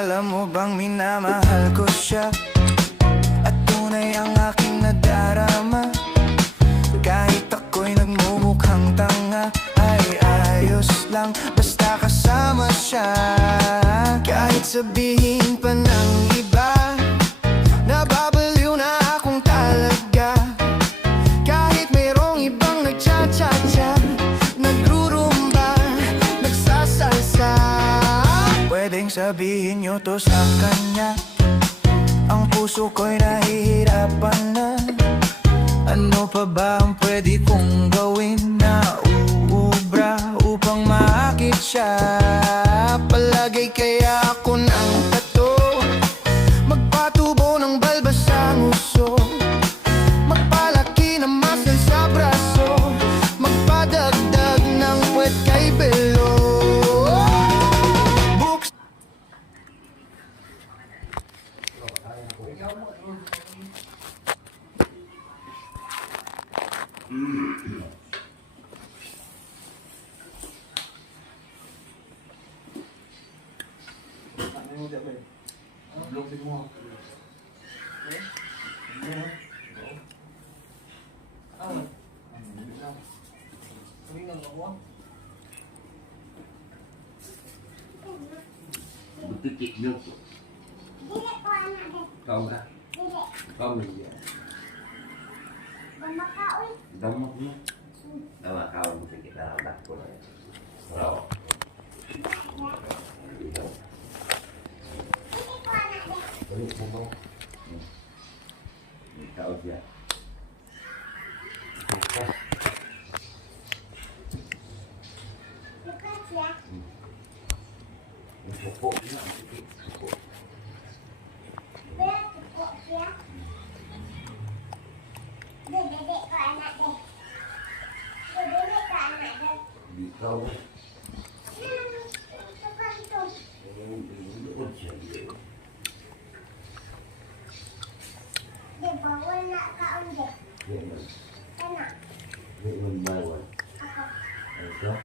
Alam mo bang minamahal ko siya, at tunay ang aking nadarama. Kahit ako'y nagmumukhang tanga, ay ayos lang basta kasama siya. Kahit sabihin pa ng iba, nababaliw na akong talaga. Kahit mayroong ibang nagcha-cha-cha, nagrurumba, nagsasalsa, pwedeng sabihin nyo to sa kanya. Ang puso ko'y nahihirapan na. Ano pa ba ang pwede kong gawin na uubra upang maakit siya? Palagay kaya ako ng tato, magpatubo ng balbas sa nguso, magpalaki ng muscle sa braso, magpadagdag ng puwet kay belo. Titik nước không à không mình vậy đóng mất nước đó là không thì kita đặt của này rồi kau dia pupuk juga pupuk Dedek ke anak deh. Dedek ke anak deh. di kau Tukar itu. Dia bawa nak kau deh. Enak. Dia membawa. Apa?